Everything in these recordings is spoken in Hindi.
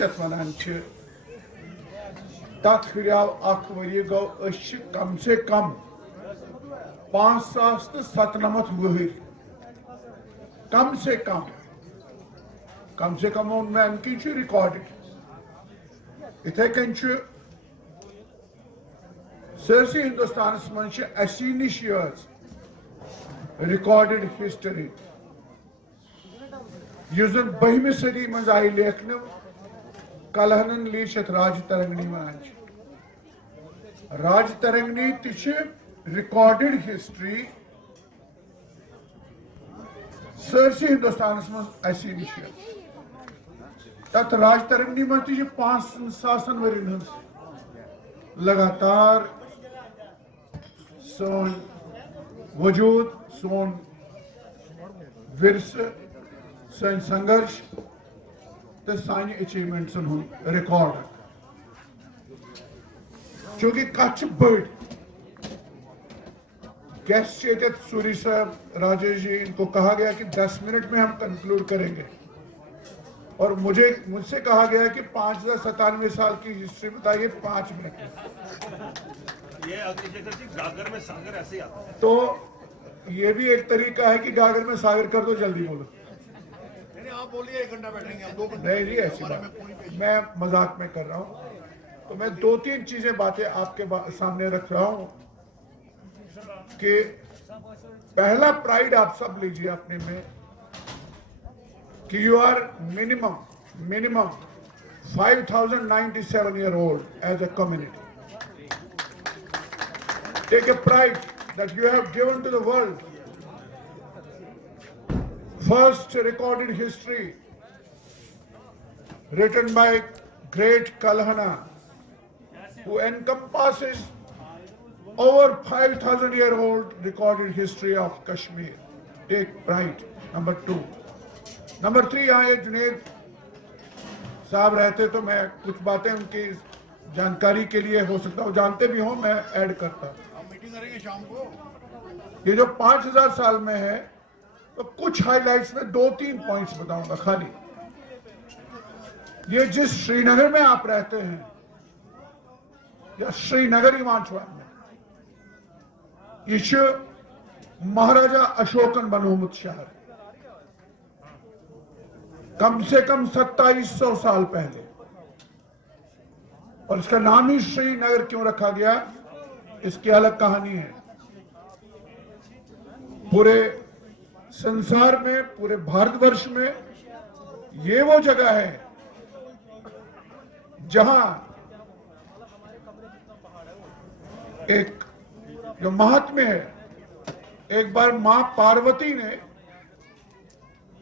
यथ वनान तथ हुराव अख वरी गो कम से कम 5,097 वहर कम से कम मैन की रिकॉर्डेड इथे कन सरसी हिंदुस्तान मज असी नश रिकॉर्डेड हिस्टरी युस जन 12वीं सदी मज आई लेखन कलहनन लीच राज तरंगनी वन राज तरंगनी ति रिकॉर्डेड हिस्ट्री सरसी हिंदुस्तान मज असी नश तथ राज तरंगनी मज ति 5,000 वरियन लगातार सोन वजूद सोन विरस सन संघर्ष तो सान अचीवमेंट्स रिकॉर्ड चूंकि कथ बड़ गेस्ट सूरी साहब राजेश जी इनको कहा गया कि 10 मिनट में हम कंक्लूड करेंगे और मुझसे कहा गया कि 5,097 साल की हिस्ट्री बताइए 5 मिनट में। ये गागर में सागर ऐसे ही आता है। तो ये भी एक तरीका है कि गागर में सागर कर दो, जल्दी बोलो। आप बोलिए 1 घंटा बैठेंगे हम 2 घंटे। नहीं जी ऐसी बात मैं मजाक में कर रहा हूँ। तो मैं 2-3 चीजें बातें आपके सामने रख रहा हूँ कि पहला प्राइड आप सब लीजिए अपने में कि you are minimum 5,097 year old as a community. Take a pride that you have given to the world first recorded history written by great Kalhana, who encompasses over 5,000 year old recorded history of Kashmir. Take pride. Number 2. Number 3, यहाँ जुनेद साहब रहते तो मैं कुछ बातें उनकी जानकारी के लिए हो सकता हूँ जानते भी हों, मैं ऐड करता। मीटिंग करेंगे शाम को। ये जो 5,000 साल में है तो कुछ हाइलाइट्स में 2-3 पॉइंट्स बताऊंगा खाली। ये जिस श्रीनगर में आप रहते हैं या श्रीनगर इवांचवाल में, ये महाराजा अशोकन बनोमुत शहर कम से कम 2700 साल पहले, और इसका नाम ही श्रीनगर क्यों रखा गया इसकी अलग कहानी है। पूरे संसार में, पूरे भारतवर्ष में ये वो जगह है जहां एक जो महात्म्य है। एक बार मां पार्वती ने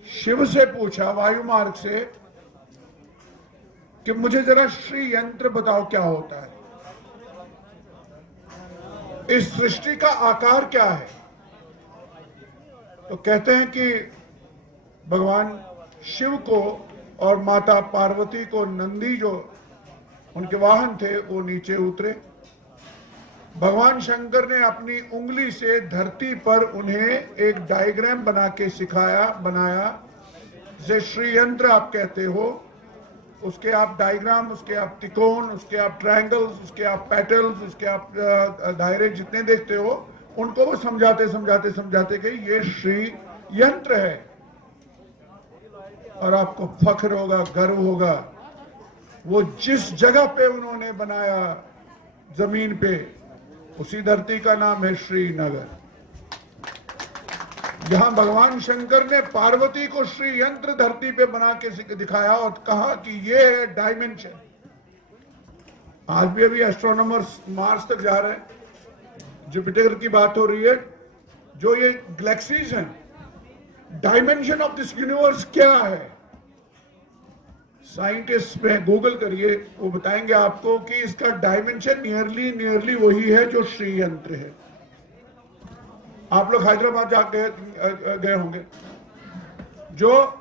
शिव से पूछा वायु मार्ग से कि मुझे जरा श्री यंत्र बताओ क्या होता है, इस सृष्टि का आकार क्या है। तो कहते हैं कि भगवान शिव को और माता पार्वती को नंदी जो उनके वाहन थे वो नीचे उतरे। भगवान शंकर ने अपनी उंगली से धरती पर उन्हें एक डायग्राम बना के बनाया जिसे श्री यंत्र आप कहते हो। उसके आप डायग्राम, उसके आप त्रिकोण, उसके आप ट्रायंगल्स, उसके आप पेटल्स, उसके आप दायरे जितने देखते हो उनको वो समझाते कि ये श्री यंत्र है। और आपको फख्र होगा, गर्व होगा, वो जिस जगह पे उन्होंने बनाया जमीन पे, उसी धरती का नाम है श्रीनगर। जहां भगवान शंकर ने पार्वती को श्री यंत्र धरती पे बना के दिखाया और कहा कि ये है डायमेंशन। आज भी अभी एस्ट्रोनॉमर्स मार्स तक जा रहे हैं, जुपिटर की बात हो रही है। जो ये गैलेक्सीज हैं, डायमेंशन ऑफ दिस यूनिवर्स क्या है, साइंटिस्ट में गूगल करिए, वो बताएंगे आपको कि इसका डायमेंशन नियरली वही है जो श्री यंत्र है। आप लोग हैदराबाद जाके गए होंगे, जो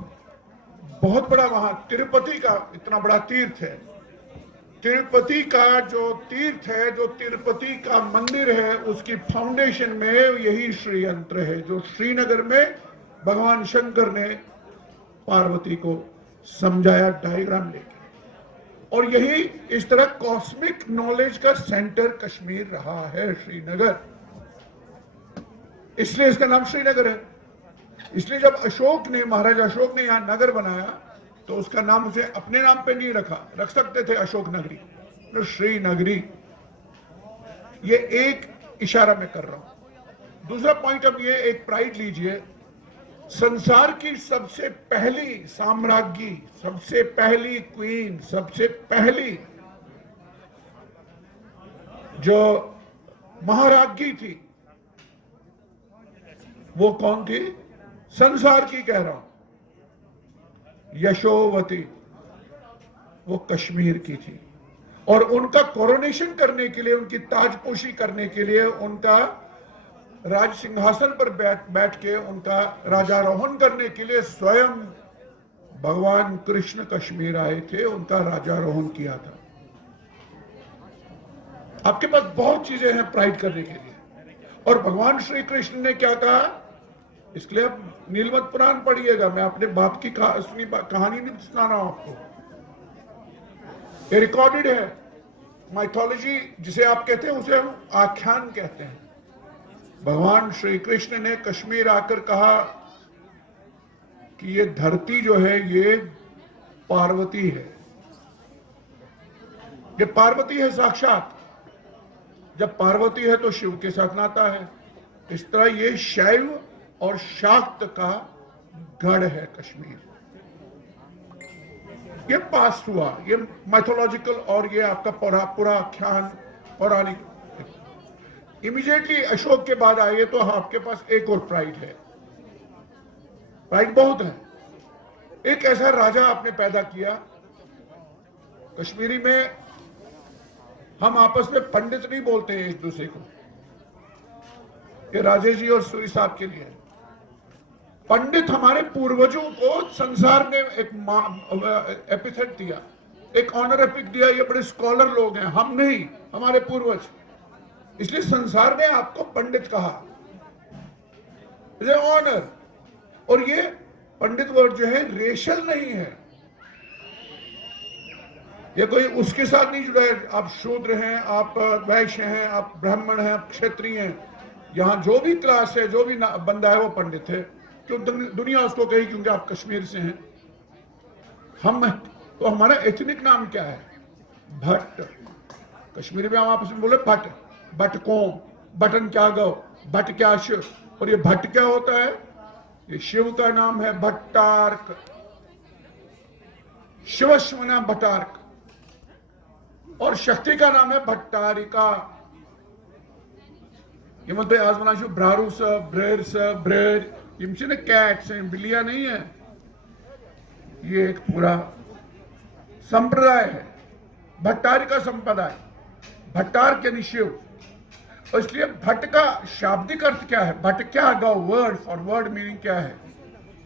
बहुत बड़ा वहां तिरुपति का इतना बड़ा तीर्थ है। तिरुपति का जो तीर्थ है, जो तिरुपति का मंदिर है, उसकी फाउंडेशन में यही श्री यंत्र है जो श्रीनगर में भगवान शंकर ने पार्वती को समझाया डायग्राम लेके। और यही इस तरह कॉस्मिक नॉलेज का सेंटर कश्मीर रहा है, श्रीनगर। इसलिए इसका नाम श्रीनगर है। इसलिए जब अशोक ने, महाराजा अशोक ने यहां नगर बनाया तो उसका नाम उसे अपने नाम पे नहीं रखा, रख सकते थे अशोक नगरी, तो श्रीनगरी। ये एक इशारा मैं कर रहा हूं। दूसरा पॉइंट, अब ये एक प्राइड लीजिए, संसार की सबसे पहली साम्राज्ञी, सबसे पहली क्वीन, सबसे पहली जो महाराज्ञी थी, वो कौन थी? संसार की कह रहा हूं, यशोवती, वो कश्मीर की थी। और उनका कोरोनेशन करने के लिए, उनकी ताजपोशी करने के लिए, उनका राज सिंहासन पर बैठ के उनका राजारोहण करने के लिए स्वयं भगवान कृष्ण कश्मीर आए थे, उनका राजारोहण किया था। आपके पास बहुत चीजें हैं प्राइड करने के लिए। और भगवान श्री कृष्ण ने क्या कहा, इसके लिए आप नीलमत पुराण पढ़िएगा, मैं अपने बाप की कहानी नहीं सुना रहा हूं आपको, ये रिकॉर्डेड है। माइथोलॉजी जिसे आप कहते हैं उसे हम आख्यान कहते हैं। भगवान श्री कृष्ण ने कश्मीर आकर कहा कि ये धरती जो है ये पार्वती है, ये पार्वती है साक्षात। जब पार्वती है तो शिव के साथ नाता है। इस तरह ये शैव और शाक्त का गढ़ है कश्मीर। ये पास हुआ, ये माइथोलॉजिकल, और ये आपका पूरा आख्यान पौराणिक। इमीडिएटली अशोक के बाद आइए तो आपके पास एक और प्राइड है। प्राइड बहुत है। एक ऐसा राजा आपने पैदा किया। कश्मीरी में हम आपस में पंडित नहीं बोलते हैं एक दूसरे को, ये राजेश जी और सूरी साहब के लिए। पंडित हमारे पूर्वजों को संसार ने एक एपिथेट दिया, एक ऑनरिफिक दिया, ये बड़े स्कॉलर लोग हैं। हम नहीं, हमारे पूर्वज। इसलिए संसार ने आपको पंडित कहा, ऑनर। और ये पंडित वर्ड जो है रेशल नहीं है, ये कोई उसके साथ नहीं जुड़ा है। आप शूद्र हैं, आप वैश्य हैं, आप ब्राह्मण हैं, आप क्षत्रिय हैं, यहां जो भी क्लास है, जो भी बंदा है वो पंडित है। क्यों दुनिया उसको कही? क्योंकि आप कश्मीर से हैं। हम तो हमारा एथनिक नाम क्या है? भट्ट। कश्मीरी में हम आपस में बोले भट्ट, भट्ट को, बटन क्या गो, भट्ट क्या शिव। और ये भट्ट क्या होता है? ये शिव का नाम है, भट्टार्क, शिवस्वना भट्टार्क। और शक्ति का नाम है भट्टारिका। ये मतलब आज बना ब्रारूस, ब्रेर्स, ब्रेर, ये कैट्स हैं, बिल्लियां नहीं है। ये एक पूरा संप्रदाय है, भट्टारिका संप्रदाय। भट्टार्क यानी शिव। और इसलिए भट्ट का शाब्दिक अर्थ क्या है? भट्ट क्या गो, वर्ड फॉर वर्ड मीनिंग क्या है?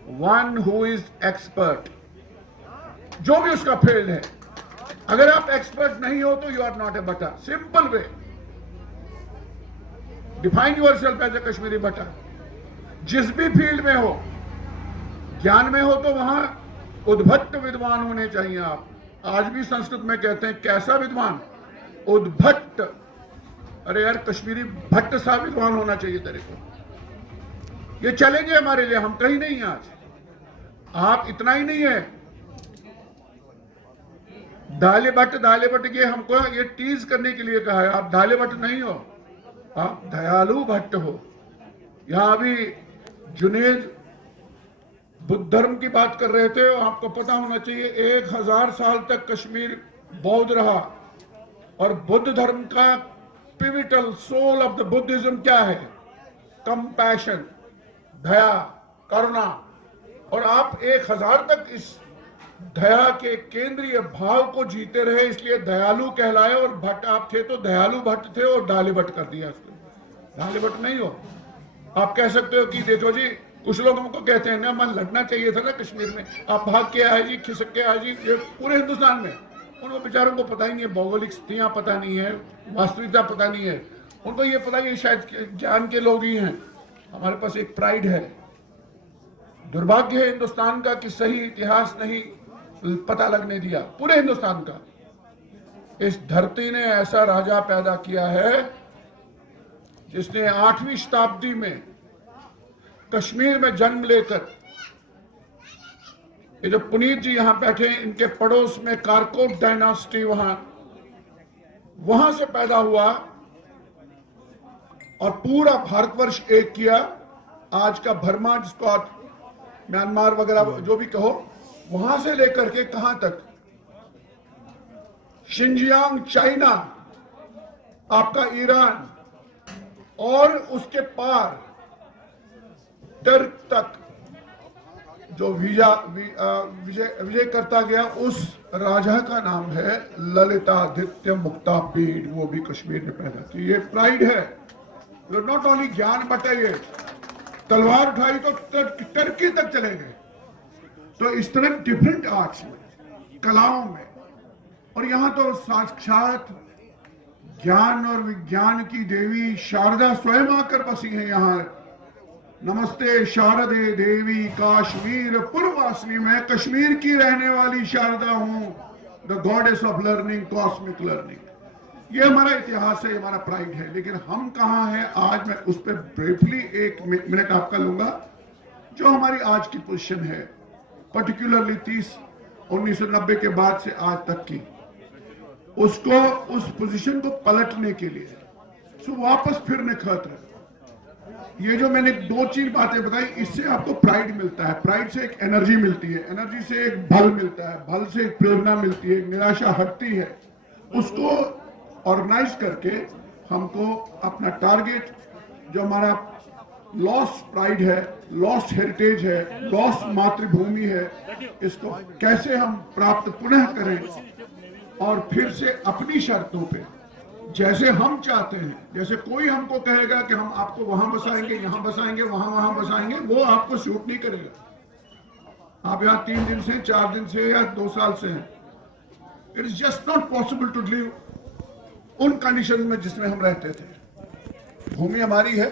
वन हु इज एक्सपर्ट, जो भी उसका फील्ड है। अगर आप एक्सपर्ट नहीं हो तो you are not a Bhatta. Simple way, define yourself as a Kashmiri Bhatta. जिस भी फील्ड में हो, ज्ञान में हो, तो वहां उद्भट्ट विद्वान होने चाहिए आप। आज भी संस्कृत में कहते हैं कैसा विद्वान? उद्भट्ट। अरे यार, कश्मीरी भट्ट सा विद्वान होना चाहिए तेरे को। ये चैलेंज है हमारे लिए, हम कहीं नहीं हैं आज। आप इतना ही नहीं है, दाले भट्ट ये हमको ये टीज करने के लिए कहा है। आप दाले भट्ट नहीं हो, आप दयालु भट्ट हो। यहां अभी जुनेद बुद्ध धर्म की बात कर रहे थे। आपको पता होना चाहिए 1000 साल तक कश्मीर बौद्ध रहा। और बुद्ध धर्म का pivotal soul of the Buddhism क्या है? कंपैशन, दया, करुणा। और आप 1000 तक इस दया के केंद्रीय भाव को जीते रहे, इसलिए दयालु कहलाए। और भट्ट आप थे तो दयालु भट्ट थे, और दाले भट्ट कर दिया उसको। दाले भट्ट नहीं हो। आप कह सकते हो कि देखो जी, कुछ लोग हमको कहते हैं ना, मन लड़ना चाहिए था ना कश्मीर में, आप भाग के आए जी, खिसक के आए जी। ये पूरे हिंदुस्तान में उनको बेचारों को पता ही नहीं है, भौगोलिक स्थितियां पता नहीं है, वास्तविकता पता नहीं है। उनको ये पता है शायद ज्ञान के लोग ही हैं। हमारे पास एक प्राइड है। दुर्भाग्य है हिंदुस्तान का कि सही इतिहास नहीं पता लगने दिया, पूरे हिंदुस्तान का। इस धरती ने ऐसा राजा पैदा किया है जिसने 8वीं शताब्दी में कश्मीर में जन्म लेकर, ये जो पुनीत जी यहां बैठे हैं, इनके पड़ोस में कारकोट डायनास्टी वहां से पैदा हुआ और पूरा भारतवर्ष एक किया। आज का बर्मा, जिसको आज म्यांमार वगैरह जो भी कहो, वहां से लेकर के कहां तक, शिनजियांग चाइना, आपका ईरान और उसके पार टर्क तक जो विजय करता गया, उस राजा का नाम है ललितादित्य मुक्तापीड। वो भी कश्मीर में पैदा की। ये प्राइड है, नॉट ओनली ज्ञान बटे, ये तलवार उठाई तो टर्की तक चले गए। तो इस तरह डिफरेंट आर्ट्स में, कलाओं में, और यहां तो साक्षात ज्ञान और विज्ञान की देवी शारदा स्वयं आकर बसी है यहां। नमस्ते शारदे देवी काश्मीर पूर्ववासिनी, मैं कश्मीर की रहने वाली शारदा हूं, the goddess of learning, cosmic learning. ये हमारा इतिहास है, हमारा प्राइड है। लेकिन हम कहां हैं आज, मैं उस पर ब्रीफली 1 मिनट आपका लूंगा। जो हमारी आज की पोजीशन है, पर्टिकुलरली 1990 के बाद से आज तक की, उसको, उस पोजीशन को पलटने के लिए, वापस फिरने खातिर, ये जो मैंने 2-3 बातें बताई, इससे आपको प्राइड मिलता है। प्राइड से एक एनर्जी मिलती है, एनर्जी से एक बल मिलता है, बल से एक प्रेरणा मिलती है, एक निराशा हटती है। उसको ऑर्गेनाइज करके हमको अपना टारगेट, जो हमारा लॉस्ट प्राइड है, लॉस्ट हेरिटेज है, लॉस्ट मातृभूमि है, इसको कैसे हम प्राप्त पुनः करें और फिर से अपनी शर्तों पे, जैसे हम चाहते हैं। जैसे कोई हमको कहेगा कि हम आपको वहां बसाएंगे, यहां बसाएंगे, वहां बसाएंगे, वो आपको सूट नहीं करेगा। आप यहां 3 दिन से, 4 दिन से या 2 साल से हैं। It is just not possible to live उन कंडीशन में जिसमें हम रहते थे। भूमि हमारी है,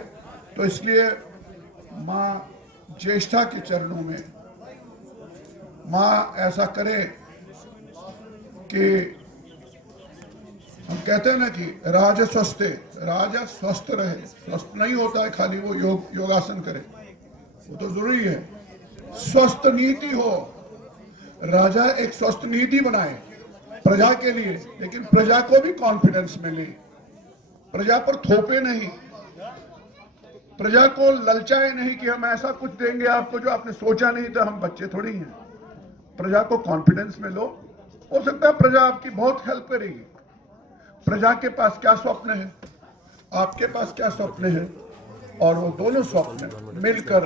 तो इसलिए मां ज्येष्ठा के चरणों में मां ऐसा करे कि हम कहते हैं ना कि राजा स्वस्थ, राजा स्वस्थ रहे। स्वस्थ नहीं होता है खाली वो योगासन करे, वो तो जरूरी है। स्वस्थ नीति हो, राजा एक स्वस्थ नीति बनाए प्रजा के लिए, लेकिन प्रजा को भी कॉन्फिडेंस मिले, प्रजा पर थोपे नहीं, प्रजा को ललचाए नहीं कि हम ऐसा कुछ देंगे आपको जो आपने सोचा नहीं था। हम बच्चे थोड़ी हैं। प्रजा को कॉन्फिडेंस में लो, हो सकता है प्रजा आपकी बहुत हेल्प करेगी। प्रजा के पास क्या स्वप्न है, आपके पास क्या स्वप्न है, और वो दोनों स्वप्न मिलकर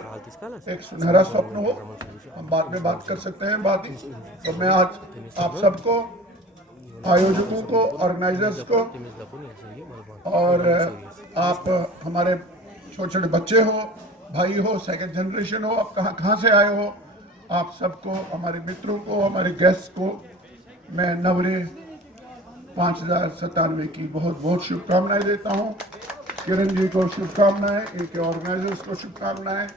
एक सुनहरा स्वप्न हो। हम बाद में बात कर सकते हैं बात ही। तो मैं आज आप सबको, आयोजकों को, ऑर्गेनाइजर्स को, और आप हमारे छोटे छोटे बच्चे हो, भाई हो, सेकंड जनरेशन हो, आप कहाँ से आए हो, आप सबको, हमारे मित्रों को, हमारे गेस्ट को मैं नवरे 5097 की बहुत बहुत शुभकामनाएं देता हूं। किरण जी को शुभकामनाएं, इनके ऑर्गेनाइजर्स को शुभकामनाएं,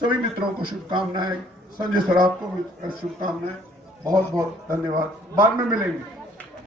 सभी मित्रों को शुभकामनाएं, संजय सराफ को भी शुभकामनाएं। बहुत बहुत धन्यवाद। बाद में मिलेंगे।